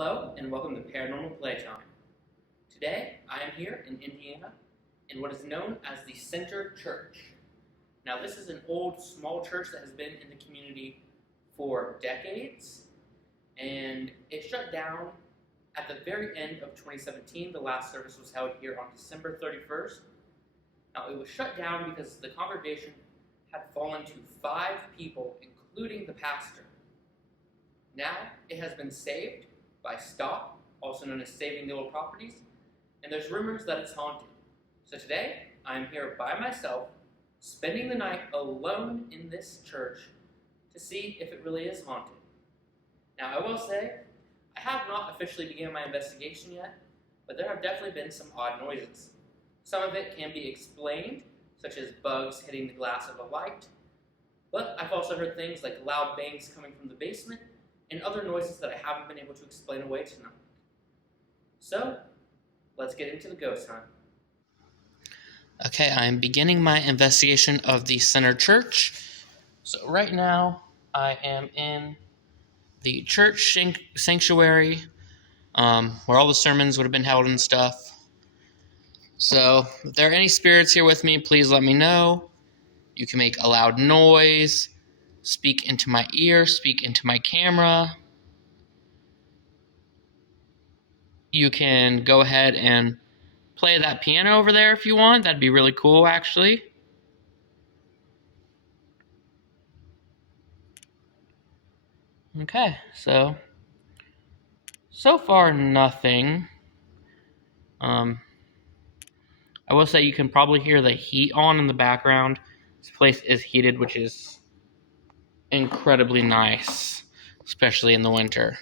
Hello and welcome to Paranormal Playtime. Today I am here in Indiana in what is known as the Center Church. Now this is an old small church that has been in the community for decades, and it shut down at the very end of 2017. The last service was held here on December 31st. Now it was shut down because the congregation had fallen to 5 people, including the pastor. Now it has been saved by STOP, also known as Saving the Old Properties, and there's rumors that it's haunted. So today, I am here by myself, spending the night alone in this church to see if it really is haunted. Now I will say, I have not officially begun my investigation yet, but there have definitely been some odd noises. Some of it can be explained, such as bugs hitting the glass of a light, but I've also heard things like loud bangs coming from the basement, and other noises that I haven't been able to explain away tonight. So, let's get into the ghost hunt. Okay, I'm beginning my investigation of the Center Church. So right now, I am in the church sanctuary, where all the sermons would have been held and stuff. So, if there are any spirits here with me, please let me know. You can make a loud noise, speak into my ear, speak into my camera. You can go ahead and play that piano over there if you want. That'd be really cool, actually. Okay, so far nothing. I will say you can probably hear the heat on in the background. This place is heated, which is incredibly nice, especially in the winter.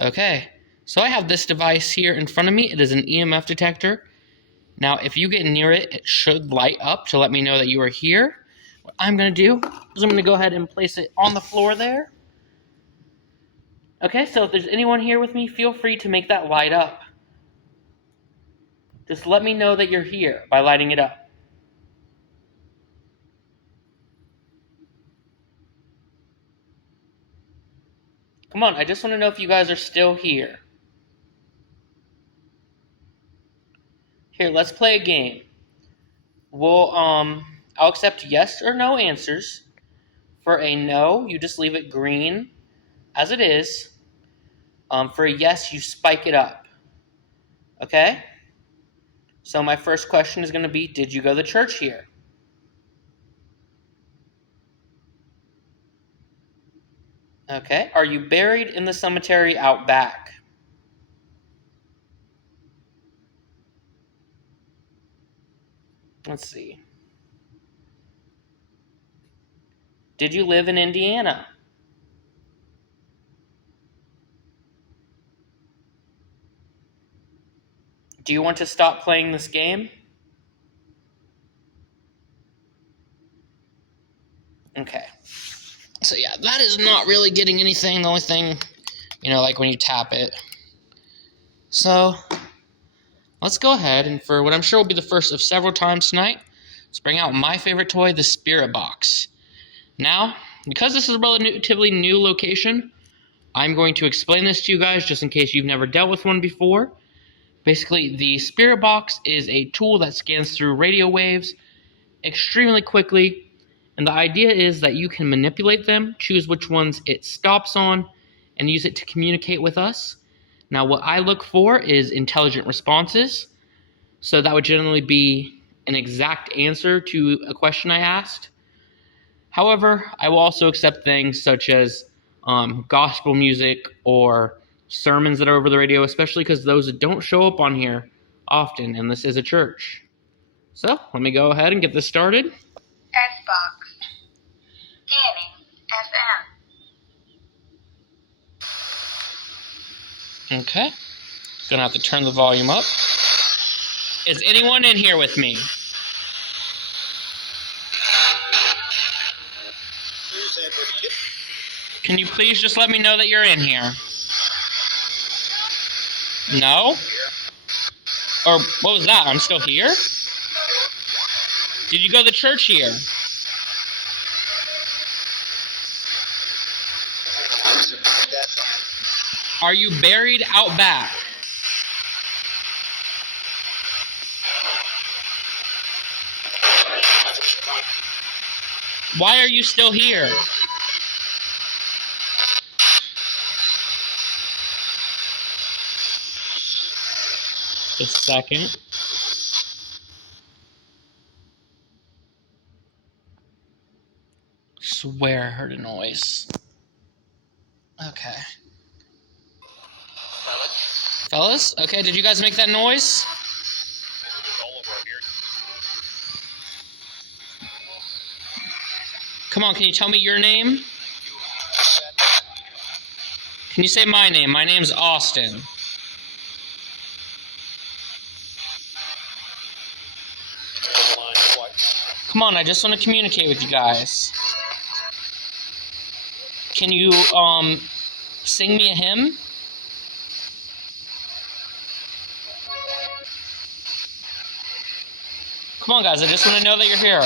Okay, so I have this device here in front of me. It is an EMF detector. Now, if you get near it, it should light up to let me know that you are here. What I'm going to do is I'm going to go ahead and place it on the floor there. Okay, so if there's anyone here with me, feel free to make that light up. Just let me know that you're here by lighting it up. Come on, I just want to know if you guys are still here. Here, let's play a game. I'll accept yes or no answers. For a no, you just leave it green as it is. For a yes, you spike it up. Okay? So my first question is going to be, did you go to church here? Okay. Are you buried in the cemetery out back? Let's see. Did you live in Indiana? Do you want to stop playing this game? Okay. So yeah, that is not really getting anything. The only thing, like when you tap it. So, let's go ahead and for what I'm sure will be the first of several times tonight, let's bring out my favorite toy, the Spirit Box. Now, because this is a relatively new location, I'm going to explain this to you guys just in case you've never dealt with one before. Basically, the Spirit Box is a tool that scans through radio waves extremely quickly, and the idea is that you can manipulate them, choose which ones it stops on, and use it to communicate with us. Now, what I look for is intelligent responses. So that would generally be an exact answer to a question I asked. However, I will also accept things such as gospel music or sermons that are over the radio, especially because those don't show up on here often, and this is a church. So, let me go ahead and get this started. S-Box. Scanning FM. Okay. Gonna have to turn the volume up. Is anyone in here with me? Can you please just let me know that you're in here? No? Or what was that? I'm still here? Did you go to church here? Are you buried out back? Why are you still here? Just a second. Swear I heard a noise. Okay. Fellas? Okay, did you guys make that noise? Come on, can you tell me your name? Can you say my name? My name's Austin. Come on, I just want to communicate with you guys. Can you, sing me a hymn? Come on, guys, I just want to know that you're here.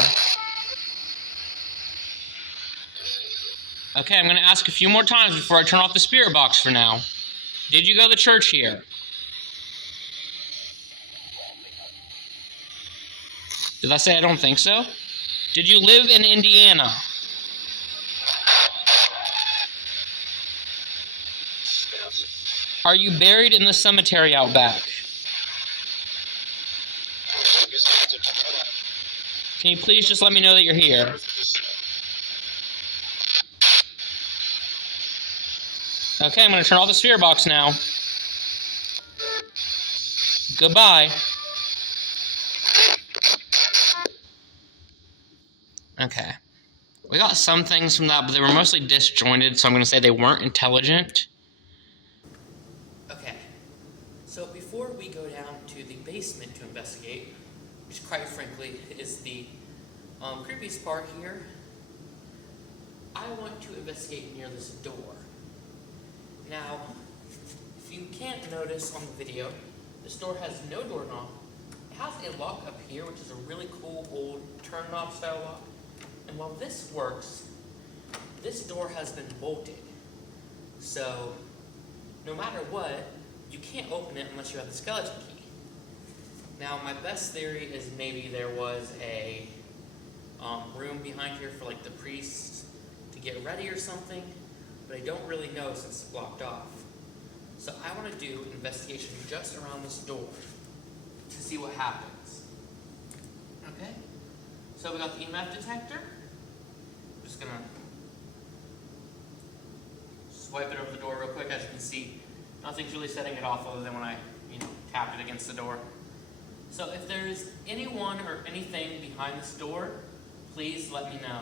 Okay, I'm going to ask a few more times before I turn off the spirit box for now. Did you go to church here? Did I say I don't think so? Did you live in Indiana? Are you buried in the cemetery out back? Can you please just let me know that you're here? Okay, I'm going to turn off the spirit box now. Goodbye. Okay. We got some things from that, but they were mostly disjointed, so I'm going to say they weren't intelligent. Okay. So before we go down to the basement to investigate, which quite frankly is the creepiest part here, I want to investigate near this door. Now, if you can't notice on the video, this door has no doorknob. It has a lock up here, which is a really cool old turn knob style lock. And while this works, this door has been bolted. So, no matter what, you can't open it unless you have the skeleton key. Now, my best theory is maybe there was a room behind here for like the priests to get ready or something, but I don't really know since it's blocked off. So I want to do an investigation just around this door to see what happens. Okay? So we got the EMF detector. I'm just going to swipe it over the door real quick. As you can see, nothing's really setting it off other than when I tapped it against the door. So if there's anyone or anything behind this door, please let me know.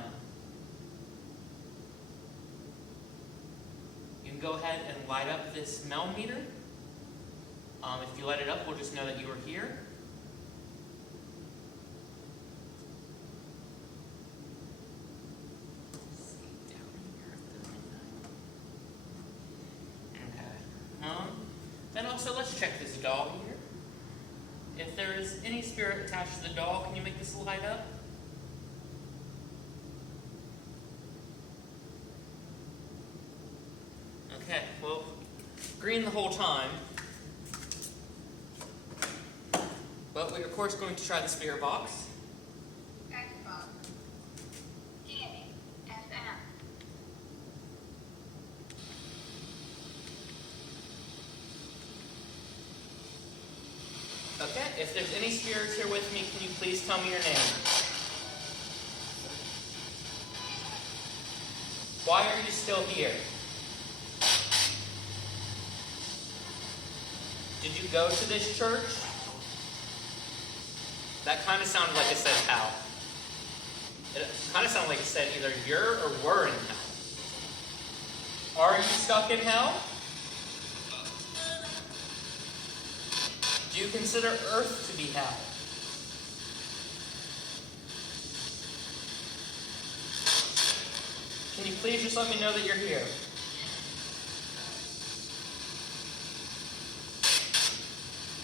You can go ahead and light up this smell meter. If you light it up, we'll just know that you are here. Okay. Then also, let's check this doll here. If there is any spirit attached to the doll, can you make this light up? Okay, well, green the whole time. But we're of course going to try the spirit box. Xbox. Scanning. SM. Okay, if there's any spirits here with me, can you please tell me your name? Why are you still here? Did you go to this church? That kind of sounded like it said how. It kind of sounded like it said either you're or were in hell. Are you stuck in hell? Do you consider Earth to be hell? Can you please just let me know that you're here?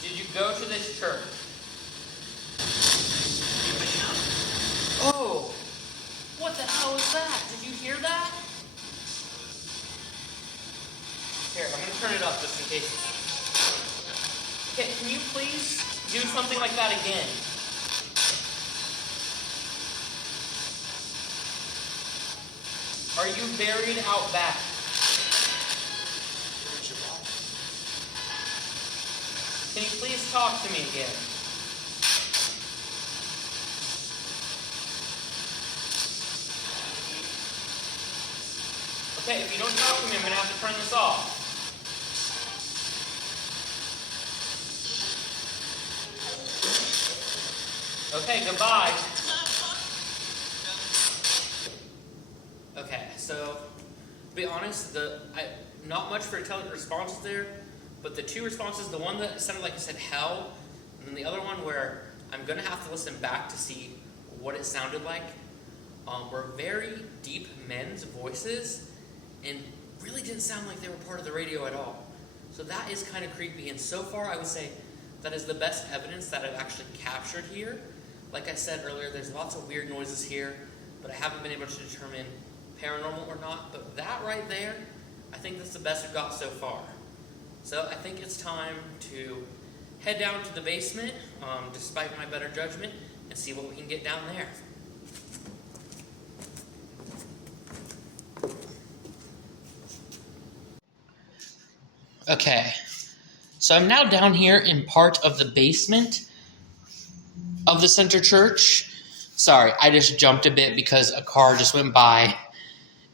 Did you go to this church? Oh! What the hell is that? Did you hear that? Here, I'm going to turn it up just in case. Okay, can you please do something like that again? Are you buried out back? Can you please talk to me again? Okay, if you don't talk to me, I'm going to have to turn this off. Okay, goodbye. Okay, so to be honest, not much for intelligent responses there, but the two responses, the one that sounded like it said hell, and then the other one where I'm going to have to listen back to see what it sounded like, were very deep men's voices, and really didn't sound like they were part of the radio at all. So that is kind of creepy, and so far I would say that is the best evidence that I've actually captured here. Like I said earlier, there's lots of weird noises here, but I haven't been able to determine paranormal or not. But that right there, I think that's the best we've got so far. So I think it's time to head down to the basement, despite my better judgment, and see what we can get down there. Okay, so I'm now down here in part of the basement of the Center Church. Sorry, I just jumped a bit because a car just went by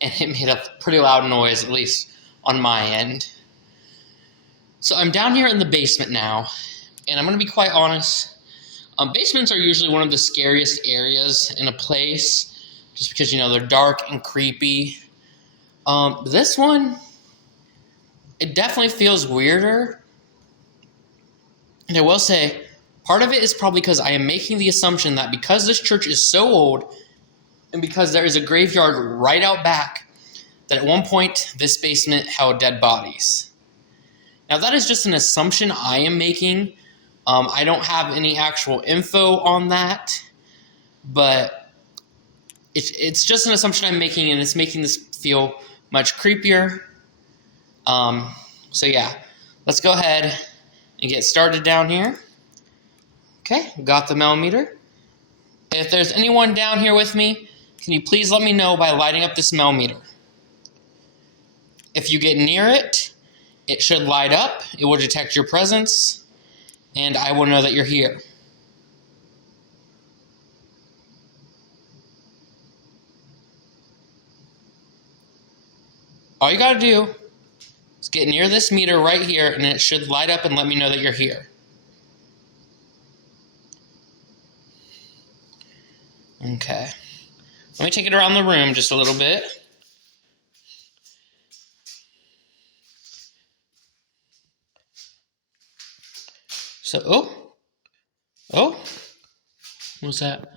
and it made a pretty loud noise, at least on my end. So I'm down here in the basement now, and I'm going to be quite honest. Basements are usually one of the scariest areas in a place, just because, they're dark and creepy. This one, it definitely feels weirder. And I will say, part of it is probably because I am making the assumption that because this church is so old, and because there is a graveyard right out back, that at one point this basement held dead bodies. Now that is just an assumption I am making. I don't have any actual info on that, but it's just an assumption I'm making, and it's making this feel much creepier. So yeah, let's go ahead and get started down here. Okay, got the millimeter. If there's anyone down here with me, can you please let me know by lighting up this millimeter? If you get near it, it should light up, it will detect your presence, and I will know that you're here. All you gotta do is get near this meter right here, and it should light up and let me know that you're here. Okay. Let me take it around the room just a little bit. So, oh, what's that?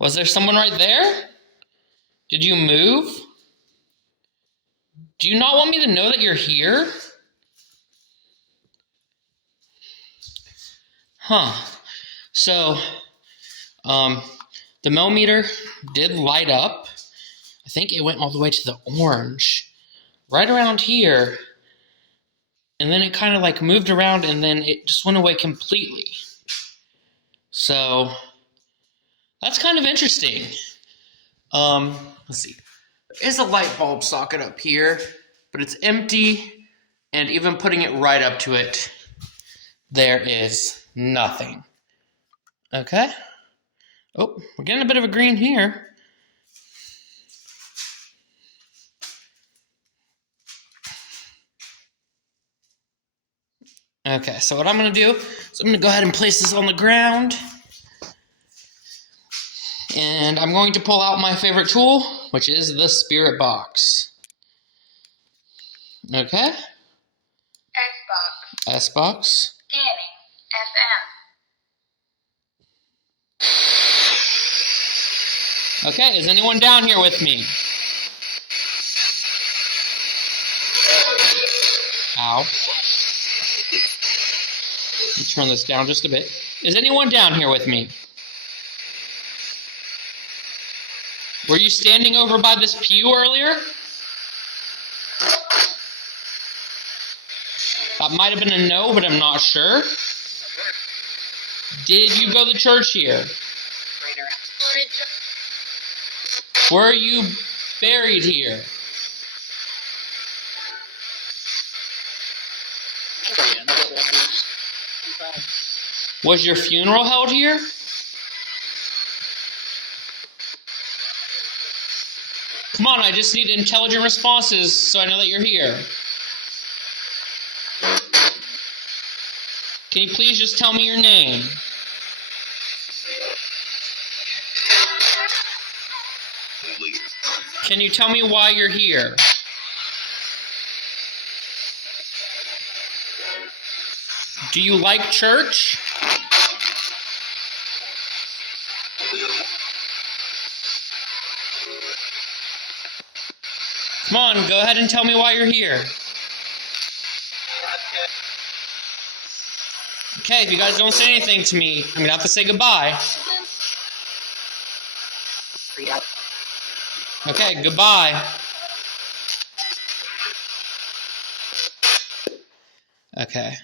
Was there someone right there? Did you move? Do you not want me to know that you're here? Huh. So, the millimeter did light up. I think it went all the way to the orange. Right around here. And then it kind of like moved around, and then it just went away completely. So, that's kind of interesting. Let's see. There is a light bulb socket up here, but it's empty, and even putting it right up to it, there is nothing. Okay. Oh, we're getting a bit of a green here. Okay, so what I'm going to do is I'm going to go ahead and place this on the ground. And I'm going to pull out my favorite tool, which is the spirit box. Okay. S-box. S-box. Scanning. FM. Okay, is anyone down here with me? Ow. Let me turn this down just a bit. Is anyone down here with me? Were you standing over by this pew earlier? That might have been a no, but I'm not sure. Did you go to church here? Were you buried here? Was your funeral held here? Come on, I just need intelligent responses so I know that you're here. Can you please just tell me your name? Can you tell me why you're here? Do you like church? Come on, go ahead and tell me why you're here. Okay, if you guys don't say anything to me, I'm gonna have to say goodbye. Okay, goodbye. Okay.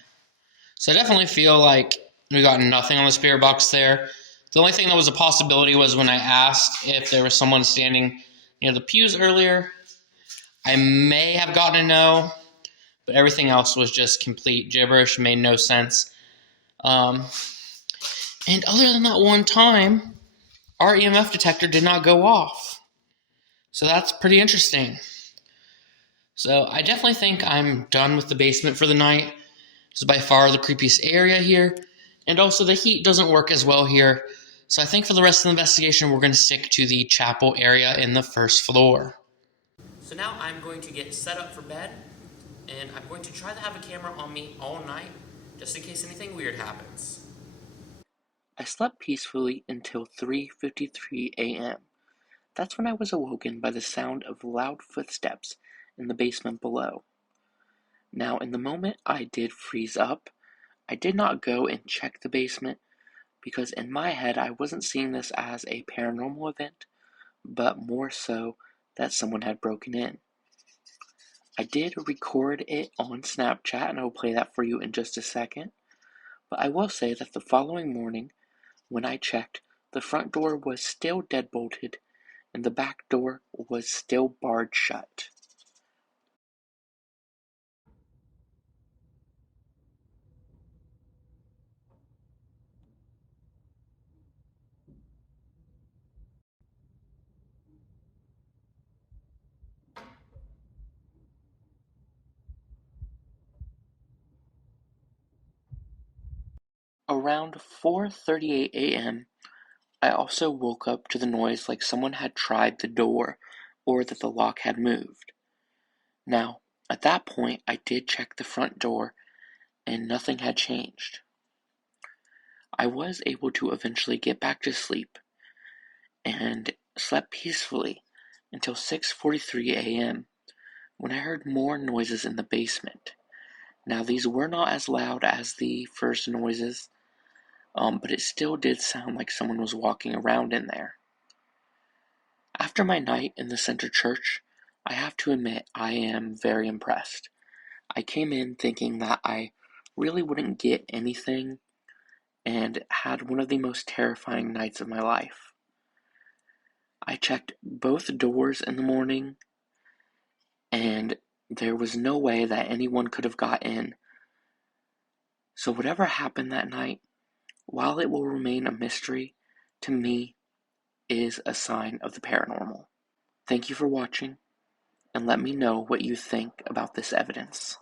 So I definitely feel like we got nothing on the spirit box there. The only thing that was a possibility was when I asked if there was someone standing near the pews earlier. I may have gotten a no, but everything else was just complete gibberish, made no sense. And other than that one time, our EMF detector did not go off. So that's pretty interesting. So I definitely think I'm done with the basement for the night. This is by far the creepiest area here. And also the heat doesn't work as well here. So I think for the rest of the investigation, we're going to stick to the chapel area in the first floor. So now I'm going to get set up for bed. And I'm going to try to have a camera on me all night, just in case anything weird happens. I slept peacefully until 3:53 a.m. That's when I was awoken by the sound of loud footsteps in the basement below. Now, in the moment I did freeze up, I did not go and check the basement because in my head I wasn't seeing this as a paranormal event, but more so that someone had broken in. I did record it on Snapchat and I will play that for you in just a second, but I will say that the following morning, when I checked, the front door was still deadbolted and the back door was still barred shut. Around 4:38 a.m., I also woke up to the noise like someone had tried the door or that the lock had moved. Now, at that point, I did check the front door and nothing had changed. I was able to eventually get back to sleep and slept peacefully until 6:43 a.m. when I heard more noises in the basement. Now, these were not as loud as the first noises, but it still did sound like someone was walking around in there. After my night in the Center Church, I have to admit I am very impressed. I came in thinking that I really wouldn't get anything and had one of the most terrifying nights of my life. I checked both doors in the morning and there was no way that anyone could have got in. So whatever happened that night, while it will remain a mystery, to me is a sign of the paranormal. Thank you for watching, and let me know what you think about this evidence.